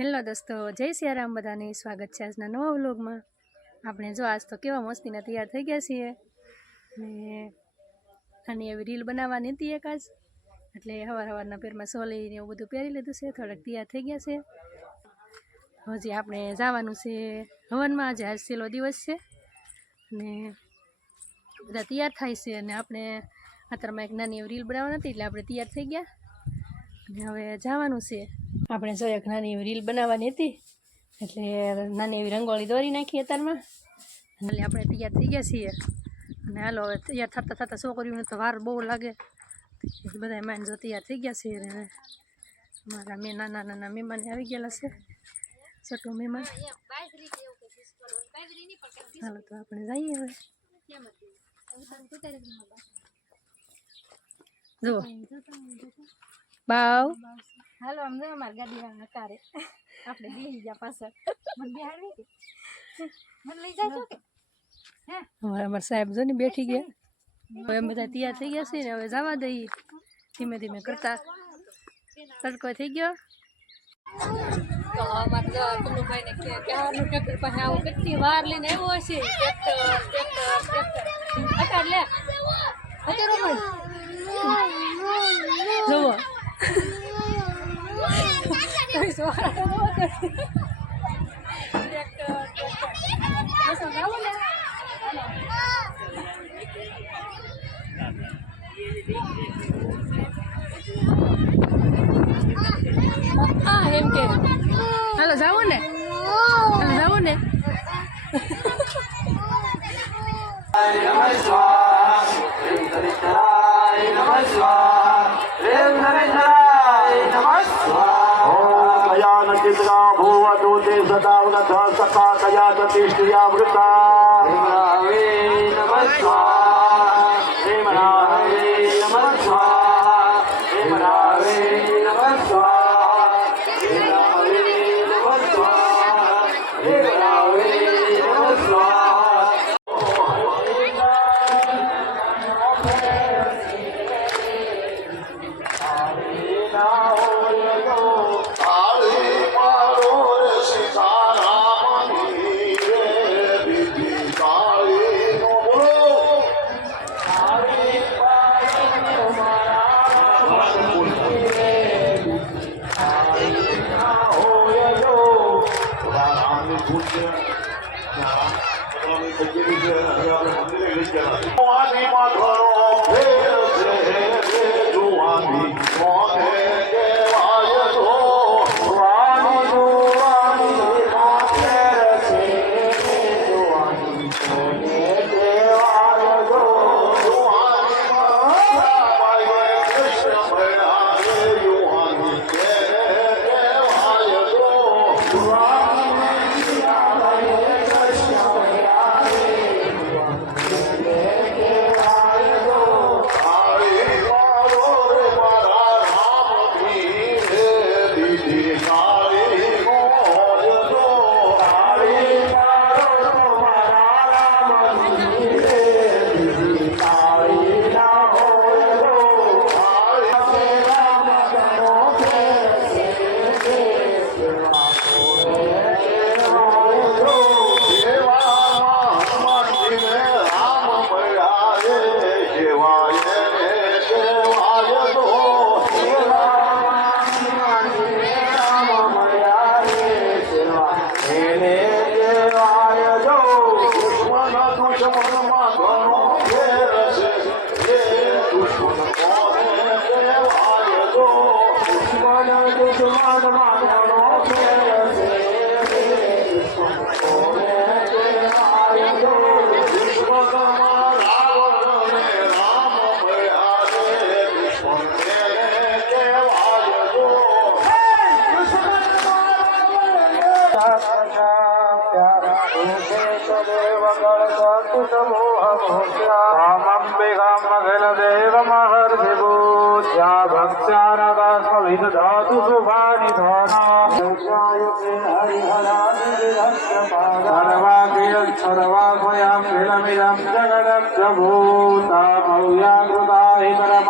Hello દોસ્તો, જય સિયારામ. બધાને સ્વાગત છે આજના નવા વ્લોગમાં. આપણે જો આજ તો કેવા મસ્તીના તૈયાર થઈ ગયા છીએ. ને આની એવી રીલ બનાવવાની હતી એક આજ. એટલે હવાર હવારના પેરમાં સોલી ને એવું બધું પહેરી લીધું છે. થોડાક તૈયાર થઈ ગયા છે. હજી આપણે જવાનું છે હવનમાં. આજે આજ છેલ્લો દિવસ છે. ને બધા તૈયાર થાય છે. અને આપણે અત્યારમાં એક નાની એવી રીલ બનાવવાની હતી એટલે આપણે તૈયાર થઈ ગયા. અને હવે જવાનું છે. આપણે જો એક નાની એવી રીલ બનાવવાની હતી, એટલે નાની એવી રંગોળી દોરી નાખી અત્યારમાં એટલે આપણે તૈયાર થઈ ગયા છીએ. અને હાલો હવે તૈયાર થતાં થતાં છોકરીઓને તો વાર બહુ લાગે. બધા મહેમાન જો તૈયાર થઈ ગયા છીએ અને અમારા મેં નાના નાના મહેમાન આવી ગયેલા છે. છોટું મહેમાન. હાલો તો આપણે જઈએ હવે. જુઓ. બાવ. હાલો અમને અમારી ગાડી વાળા કારે. આપણે બેસી ગયા પાછળ. મને બેહાડવી મને લઈ જાશો કે? હે? હવે અમારા સાહેબ જો ને બેઠી ગયા. હવે બધા તૈયાર થઈ ગયા છે ને હવે જવા દઈએ. ધીમે ધીમે કરતા તડકો થઈ ગયો. તો અમારે જો ટુલુભાઈ ને કે ટ્રેક્ટર પાસે આવું કેટલી વાર લઈને આવ્યો હશે? Tractor tractor tractor. અત્યારે લે. અત્યારે ભાઈ જુઓ તમે સવારે તો બહુ કરતી. ટ્રેક્ટર ટ્રેક્ટર બસ હવે આવો ને હા એમ કે હાલો જાવું ને હાલો જાવું ને कयानचित्रा भूवदूते सदावनथ सखा कया प्रतिष्ठिया वृता हेमरावे नमस्कार हेमरावे नमस्कार हेमरावे नमस्कार हेमरावे नमस्कार हेमरावे नमस्कार જુવાની ेवमहर्भिभूत्या भक्त्यानवास्मभिदधातु शुभानि धनायुगे हरिहरादिर्वाग्मयां विलमिदं जगदब्जभूता मौया कृता हि परम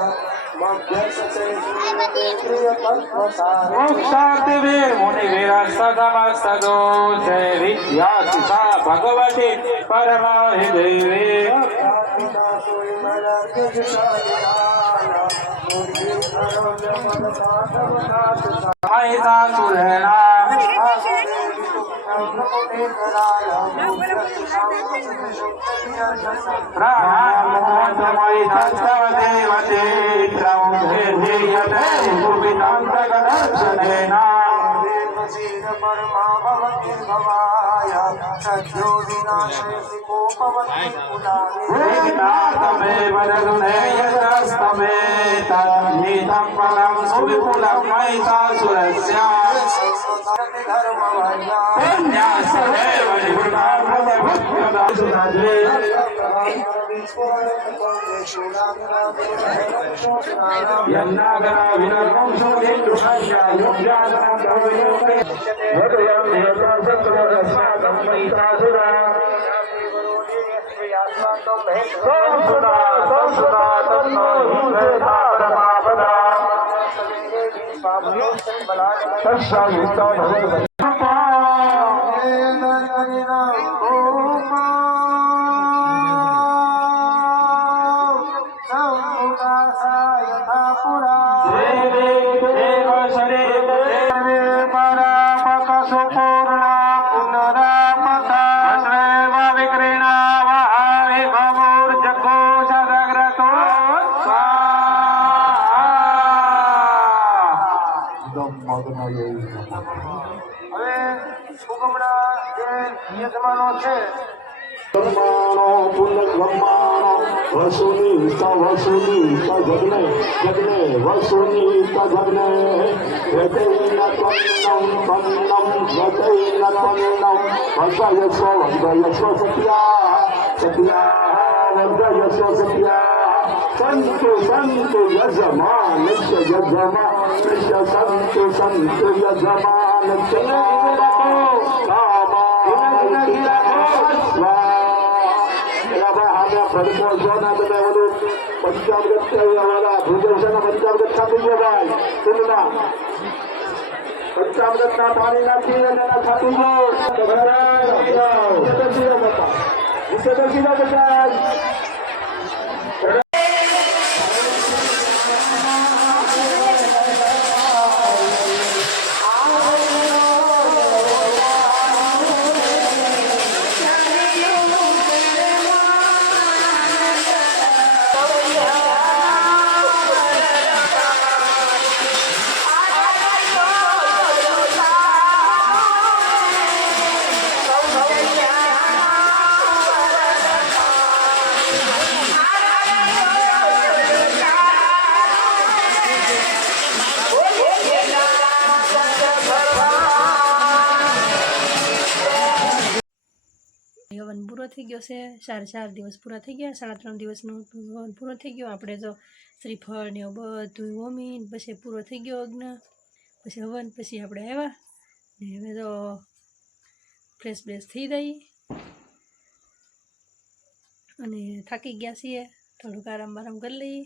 મોક્ષાર્થિવે મુનિ વિરાટ સદમ સદો જય વિદ્યાસિતા ભગવતી પરમાહિ દેવી મહિષાસુરના परमाहि देवे महिषासुरेणा प्राणामोचमयितस्तवदेवते त्रौधे धीयते कुपितान्तगदर्शनेन ేతమే తన్నిధం పరం సువిపులమైతా సురస్య పుణ్యాసదేవ నిపుణామృత భక్తుడా यन्नागरा विनर्मं सुरेन्द्रुषाया योग्यादनं धर्मयोगे भद्रयं देवतां सत्तमस्माकं महिषासुरा संसुदा संसुदा तन्नो हिंसा परमापदा तस्यायुक्ता भवति યજમાનો છે. બ્રહ્માણો પુનર્બ્રહ્માણો વસુની સ વસુની સ જગ્ને જગ્ને વસુની સ જગ્ને હૃદયન ત્વન્નમ ત્વન્નમ હૃદયન ત્વન્નમ વર્ધયસ્વ વર્ધયસ્વ સત્યા સત્યા વર્ધયસ્વ સત્યા. સંતુ સંતુ યજમાન યજમાન સંતુ સંતુ યજમાન. পরিপূর্ণ জন আছে আমাদের পঞ্চায়েত করতে হবে আমরা ভূজন সেনা পঞ্চায়েত করতে দিয়ে ভাই শুনুন না পঞ্চায়েত না পানি না দিয়ে না ছাতুন তো ঘরে আপনারা বিশেষ কি না થઈ ગયો છે, ચાર ચાર દિવસ પૂરા થઈ ગયા, સાડા ત્રણ દિવસનો હવન પૂરો થઈ ગયો. આપણે જો શ્રીફળ ને બધું વમીન, પછી પૂરો થઈ ગયો અગ્ન, પછી હવન, પછી આપણે આવ્યા. ને હવે તો ફ્રેશ બ્રેશ થઈ ગઈ. અને થાકી ગયા છીએ, થોડુંક આરામ બારામ કરી લઈએ.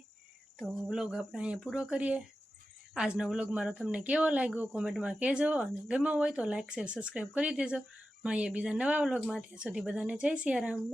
તો વ્લોગ આપણે અહીંયા પૂરો કરીએ. આજનો વ્લોગ મારો તમને કેવો લાગ્યો? કોમેન્ટમાં કહેજો અને ગમ્યો હોય તો લાઇક શેર સબસ્ક્રાઈબ કરી દેજો. મળીએ બીજા નવા વ્લોગમાં ત્યાં સુધી બધાને જય સિયારામ.